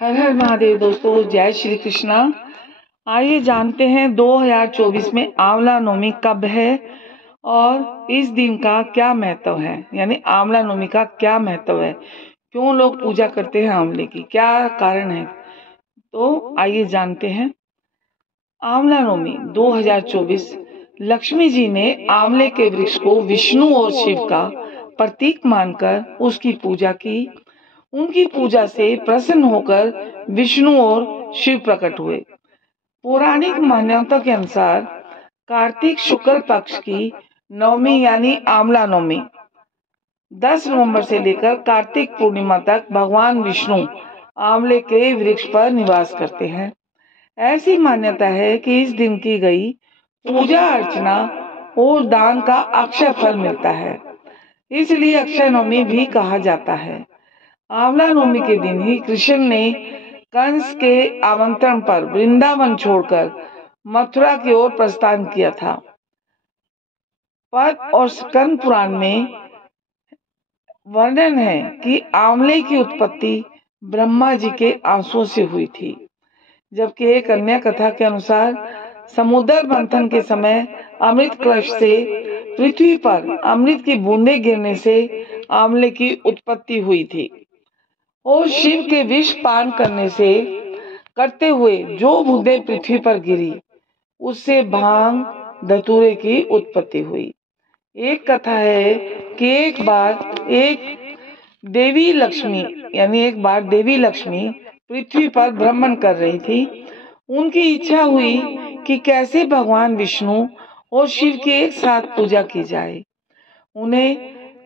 हर हर महादेव दोस्तों, जय श्री कृष्णा। आइए जानते हैं 2024 में आंवला नवमी कब है और इस दिन का क्या महत्व है। यानी आंवला नवमी का क्या महत्व है, क्यों लोग पूजा करते हैं आंवले की, क्या कारण है। तो आइए जानते हैं। आंवला नवमी 2024 लक्ष्मी जी ने आंवले के वृक्ष को विष्णु और शिव का प्रतीक मानकर उसकी पूजा की। उनकी पूजा से प्रसन्न होकर विष्णु और शिव प्रकट हुए। पौराणिक मान्यता के अनुसार कार्तिक शुक्ल पक्ष की नवमी यानी आंवला नवमी 10 नवंबर से लेकर कार्तिक पूर्णिमा तक भगवान विष्णु आंवले के वृक्ष पर निवास करते हैं। ऐसी मान्यता है कि इस दिन की गई पूजा अर्चना और दान का अक्षय फल मिलता है, इसलिए अक्षय नवमी भी कहा जाता है। आंवला नवमी के दिन ही कृष्ण ने कंस के आमंत्रण पर वृंदावन छोड़कर मथुरा की ओर प्रस्थान किया था। पद्म और स्कंद पुराण में वर्णन है कि आंवले की उत्पत्ति ब्रह्मा जी के आंसुओं से हुई थी, जबकि एक अन्य कथा के अनुसार समुद्र मंथन के समय अमृत कलश से पृथ्वी पर अमृत की बूंदें गिरने से आंवले की उत्पत्ति हुई थी और शिव के विष पान करते हुए जो बूंदें पृथ्वी पर गिरी उससे भांग धतूरे की उत्पत्ति हुई। एक कथा है कि एक बार देवी लक्ष्मी पृथ्वी पर भ्रमण कर रही थी। उनकी इच्छा हुई कि कैसे भगवान विष्णु और शिव की एक साथ पूजा की जाए। उन्हें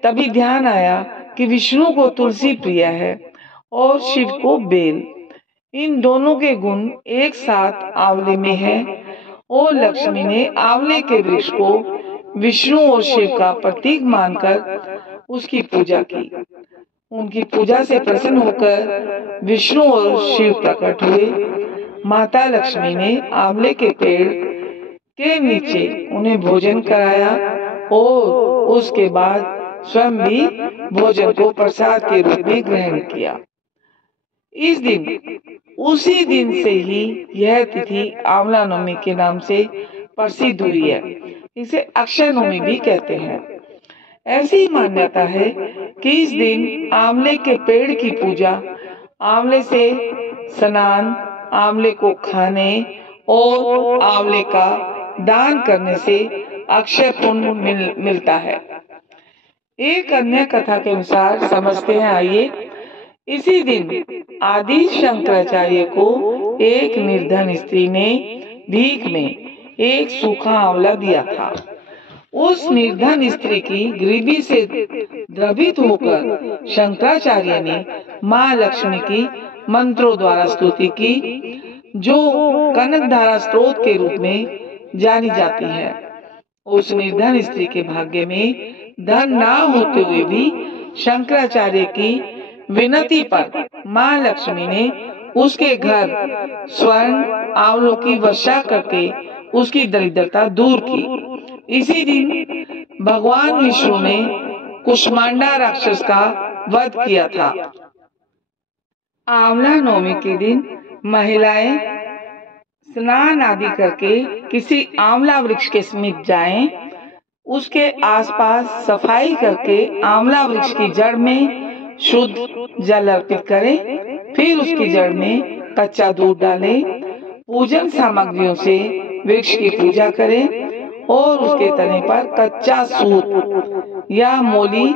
तभी ध्यान आया कि विष्णु को तुलसी प्रिय है और शिव को बेल। इन दोनों के गुण एक साथ आंवले में हैं और लक्ष्मी ने आंवले के वृक्ष को विष्णु और शिव का प्रतीक मानकर उसकी पूजा की। उनकी पूजा से प्रसन्न होकर विष्णु और शिव प्रकट हुए। माता लक्ष्मी ने आंवले के पेड़ के नीचे उन्हें भोजन कराया और उसके बाद स्वयं भी भोजन को प्रसाद के रूप में ग्रहण किया। उसी दिन से ही यह तिथि आंवला नवमी के नाम से प्रसिद्ध हुई है। इसे अक्षय नवमी भी कहते हैं। ऐसी मान्यता है कि इस दिन आंवले के पेड़ की पूजा, आंवले से स्नान, आंवले को खाने और आंवले का दान करने से अक्षय पुण्य मिलता है। एक अन्य कथा के अनुसार समझते हैं, आइए। इसी दिन आदि शंकराचार्य को एक निर्धन स्त्री ने भीख में एक सूखा आंवला दिया था। उस निर्धन स्त्री की गरीबी से द्रवित होकर शंकराचार्य ने मां लक्ष्मी की मंत्रों द्वारा स्तुति की, जो कनकधारा स्त्रोत के रूप में जानी जाती है। उस निर्धन स्त्री के भाग्य में धन ना होते हुए भी शंकराचार्य की विनती पर मां लक्ष्मी ने उसके घर स्वर्ण आंवलों की वर्षा करके उसकी दरिद्रता दूर की। इसी दिन भगवान विष्णु ने कुष्मांडा राक्षस का वध किया था। आंवला नवमी के दिन महिलाएं स्नान आदि करके किसी आंवला वृक्ष के समीप जाएं, उसके आसपास सफाई करके आंवला वृक्ष की जड़ में शुद्ध जल अर्पित करें, फिर उसकी जड़ में कच्चा दूध डालें, पूजन सामग्रियों से वृक्ष की पूजा करें और उसके तने पर कच्चा सूत या मोली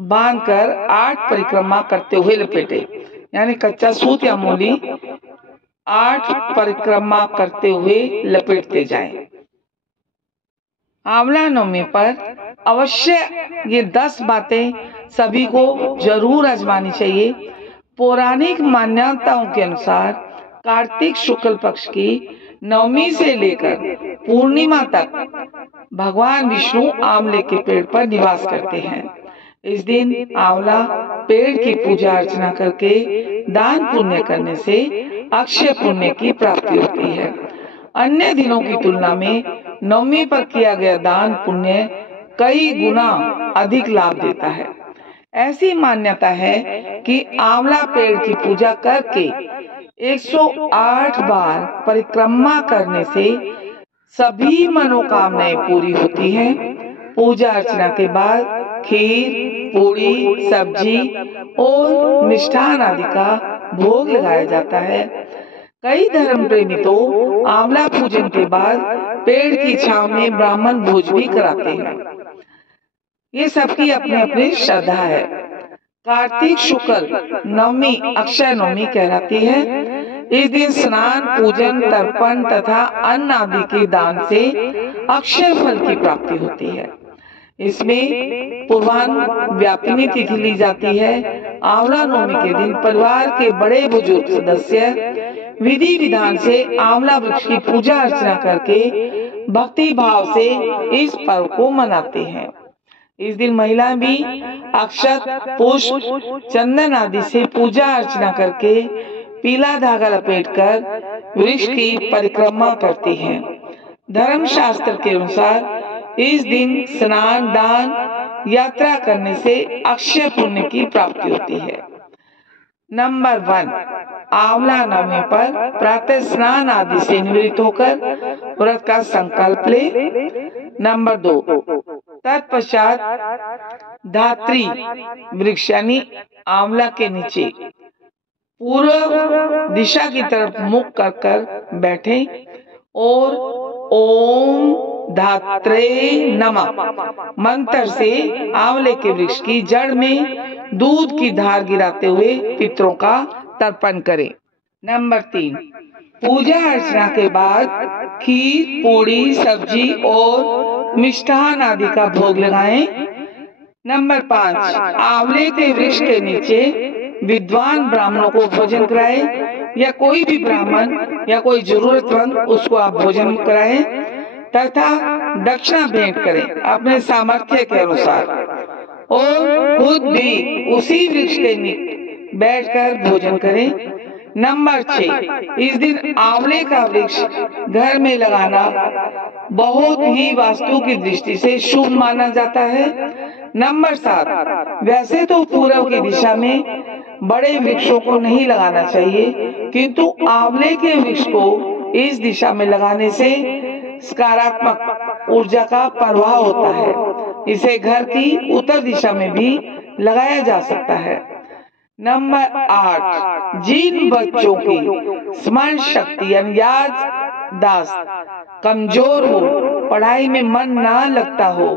बांधकर 8 परिक्रमा करते हुए लपेटे। यानी कच्चा सूत या मोली 8 परिक्रमा करते हुए लपेटते जाएं। आंवला नवमी पर अवश्य ये 10 बातें सभी को जरूर आजमानी चाहिए। पौराणिक मान्यताओं के अनुसार कार्तिक शुक्ल पक्ष की नवमी से लेकर पूर्णिमा तक भगवान विष्णु आंवले के पेड़ पर निवास करते हैं। इस दिन आंवला पेड़ की पूजा अर्चना करके दान पुण्य करने से अक्षय पुण्य की प्राप्ति होती है। अन्य दिनों की तुलना में नवमी पर किया गया दान पुण्य कई गुना अधिक लाभ देता है। ऐसी मान्यता है कि आंवला पेड़ की पूजा करके 108 बार परिक्रमा करने से सभी मनोकामनाएं पूरी होती हैं। पूजा अर्चना के बाद खीर, पूड़ी, सब्जी और मिष्ठान आदि का भोग लगाया जाता है। कई धर्म प्रेमी तो आंवला पूजन के बाद पेड़ की छांव में ब्राह्मण भोज भी कराते हैं। ये सबकी अपनी अपनी श्रद्धा है। कार्तिक शुक्ल नवमी अक्षय नवमी कहलाती है। इस दिन स्नान, पूजन, तर्पण तथा अन्न आदि के दान से अक्षय फल की प्राप्ति होती है। इसमें पूर्वान्न व्यापिनी तिथि ली जाती है। आंवला नवमी के दिन परिवार के बड़े बुजुर्ग सदस्य विधि विधान से आंवला वृक्ष की पूजा अर्चना करके भक्ति भाव से इस पर्व को मनाते हैं। इस दिन महिलाएं भी अक्षत, पुष्प, चंदन आदि से पूजा अर्चना करके पीला धागा लपेटकर वृक्ष की परिक्रमा करती हैं। धर्म शास्त्र के अनुसार इस दिन स्नान, दान, यात्रा करने से अक्षय पुण्य की प्राप्ति होती है। नंबर 1, आंवला नवमी पर प्रातः स्नान आदि से निवृत्त होकर व्रत का संकल्प ले। नंबर 2, तत्पश्चात धात्री वृक्ष यानी आंवला के नीचे पूर्व दिशा की तरफ मुख कर बैठे और ओम धात्रे नमः मंत्र से आंवले के वृक्ष की जड़ में दूध की धार गिराते हुए पितरों का तर्पण करें। नंबर 3, पूजा अर्चना के बाद खीर, पूड़ी, सब्जी और मिष्ठान आदि का भोग लगाएं। नंबर 5, आंवले के वृक्ष के नीचे विद्वान ब्राह्मणों को भोजन कराएं या कोई भी ब्राह्मण या कोई जरूरतमंद उसको आप भोजन कराएं तथा दक्षिणा भेंट करें अपने सामर्थ्य के अनुसार और खुद भी उसी वृक्ष के नीचे बैठकर भोजन करें। नंबर 6, इस दिन आंवले का वृक्ष घर में लगाना बहुत ही वास्तु की दृष्टि से शुभ माना जाता है। नंबर 7, वैसे तो पूर्व की दिशा में बड़े वृक्षों को नहीं लगाना चाहिए, किंतु आंवले के वृक्ष को इस दिशा में लगाने से सकारात्मक ऊर्जा का प्रवाह होता है। इसे घर की उत्तर दिशा में भी लगाया जा सकता है। नंबर 8, जिन बच्चों की स्मरण शक्ति यानी याददाश्त कमजोर हो, पढ़ाई में मन ना लगता हो,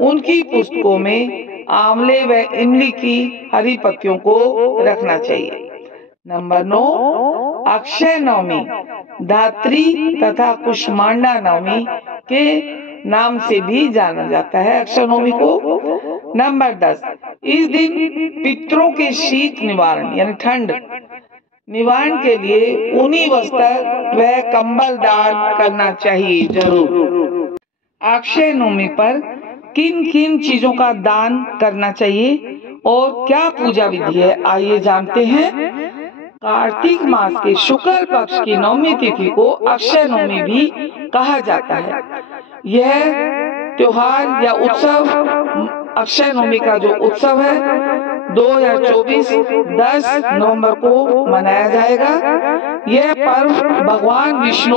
उनकी पुस्तकों में आंवले व इमली की हरी पत्तियों को रखना चाहिए। नंबर 9, अक्षय नवमी धात्री तथा कुष्मांडा नवमी के नाम से भी जाना जाता है अक्षय नवमी को। नंबर 10, इस दिन पितरों के शीत निवारण यानी ठंड निवारण के लिए ऊनी वस्त्र व कंबल दान करना चाहिए जरूर। अक्षय नवमी पर किन किन चीजों का दान करना चाहिए और क्या पूजा विधि है, आइए जानते हैं। कार्तिक मास के शुक्ल पक्ष की नवमी तिथि को अक्षय नवमी भी कहा जाता है। यह त्योहार या उत्सव अक्षय नवमी का जो उत्सव है 2024 10 नवंबर को मनाया जाएगा। यह पर्व भगवान विष्णु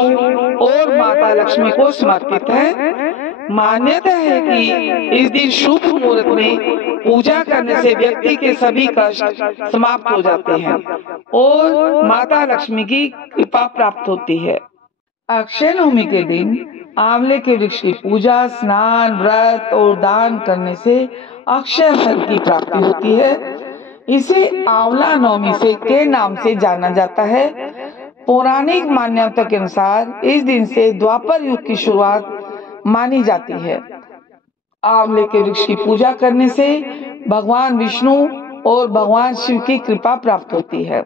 और माता लक्ष्मी को समर्पित है। मान्यता है कि इस दिन शुभ मुहूर्त में पूजा करने से व्यक्ति के सभी कष्ट समाप्त हो जाते हैं और माता लक्ष्मी की कृपा प्राप्त होती है। अक्षय नवमी के दिन आंवले के वृक्ष की पूजा, स्नान, व्रत और दान करने से अक्षय फल की प्राप्ति होती है। इसे आंवला नवमी से के नाम से जाना जाता है। पौराणिक मान्यता के अनुसार इस दिन से द्वापर युग की शुरुआत मानी जाती है। आंवले के वृक्ष की पूजा करने से भगवान विष्णु और भगवान शिव की कृपा प्राप्त होती है।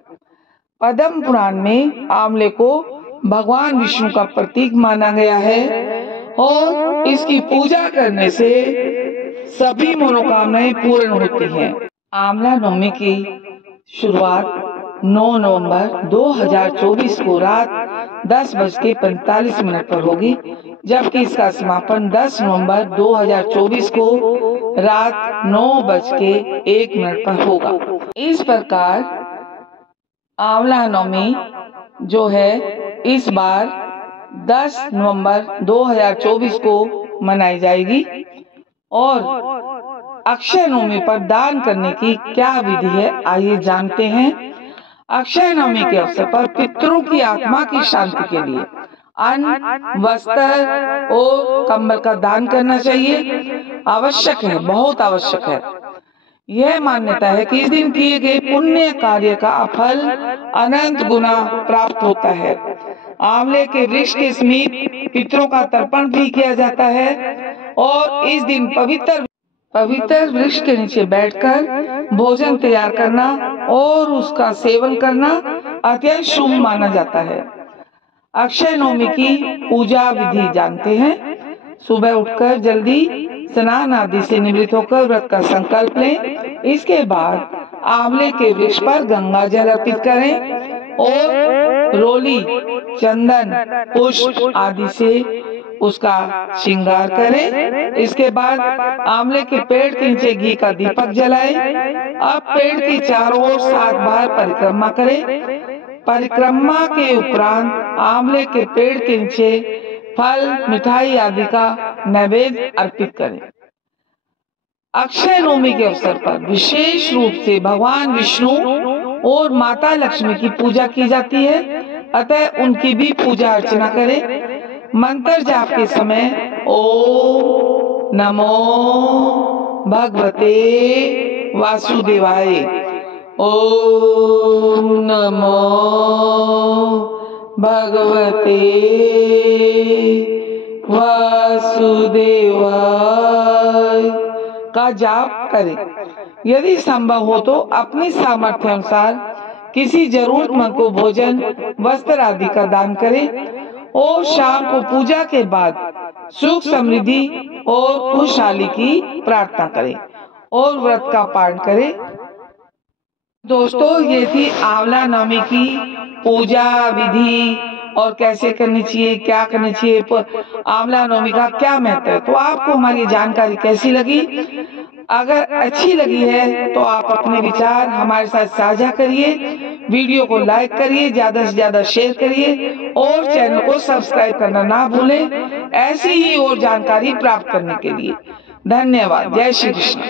पद्म पुराण में आंवले को भगवान विष्णु का प्रतीक माना गया है और इसकी पूजा करने से सभी मनोकामनाएं पूर्ण होती हैं। आंवला नवमी की शुरुआत 9 नवंबर 2024 को रात 10:45 पर होगी, जबकि इसका समापन 10 नवंबर 2024 को रात 9:01 पर होगा। इस प्रकार आंवला नवमी जो है इस बार 10 नवंबर 2024 को मनाई जाएगी। और अक्षय नवमी पर दान करने की क्या विधि है, आइए जानते हैं। अक्षय नवमी के अवसर पर पितरों की आत्मा की शांति के लिए अन्न, वस्त्र और कंबल का दान करना चाहिए। आवश्यक है, बहुत आवश्यक है। यह मान्यता है कि इस दिन किए गए पुण्य कार्य का फल अनंत गुना प्राप्त होता है। आंवले के वृक्ष के समीप पितरों का तर्पण भी किया जाता है और इस दिन पवित्र वृक्ष के नीचे बैठकर भोजन तैयार करना और उसका सेवन करना अत्यंत शुभ माना जाता है। अक्षय नवमी की पूजा विधि जानते हैं। सुबह उठकर जल्दी स्नान आदि से निवृत्त होकर व्रत का संकल्प लें। इसके बाद आंवले के वृक्ष पर गंगा जल अर्पित करें और रोली, चंदन, पुष्प आदि से उसका श्रृंगार करें। इसके बाद आंवले के पेड़ के नीचे घी का दीपक जलाएं। अब पेड़ की चारों ओर 7 बार परिक्रमा करें। परिक्रमा के उपरांत आंवले के पेड़ के नीचे फल, मिठाई आदि का नैवेद्य अर्पित करें। अक्षय नवमी के अवसर पर विशेष रूप से भगवान विष्णु और माता लक्ष्मी की पूजा की जाती है, अतः उनकी भी पूजा अर्चना करें। मंत्र जाप के समय ओम नमो भगवते वासुदेवाय, ओम नमो भगवते वासुदेवाय का जाप करें। यदि संभव हो तो अपनी सामर्थ्य अनुसार किसी जरूरतमंद को भोजन, वस्त्र आदि का दान करें और शाम को पूजा के बाद सुख, समृद्धि और खुशहाली की प्रार्थना करें और व्रत का पालन करें। दोस्तों, ये थी आंवला नवमी की पूजा विधि और कैसे करनी चाहिए, क्या करनी चाहिए, आंवला नवमी का क्या महत्व है। तो आपको हमारी जानकारी कैसी लगी? अगर अच्छी लगी है तो आप अपने विचार हमारे साथ साझा करिए, वीडियो को लाइक करिए, ज्यादा से ज्यादा शेयर करिए और चैनल को सब्सक्राइब करना ना भूलें ऐसी ही और जानकारी प्राप्त करने के लिए। धन्यवाद। जय श्री कृष्ण।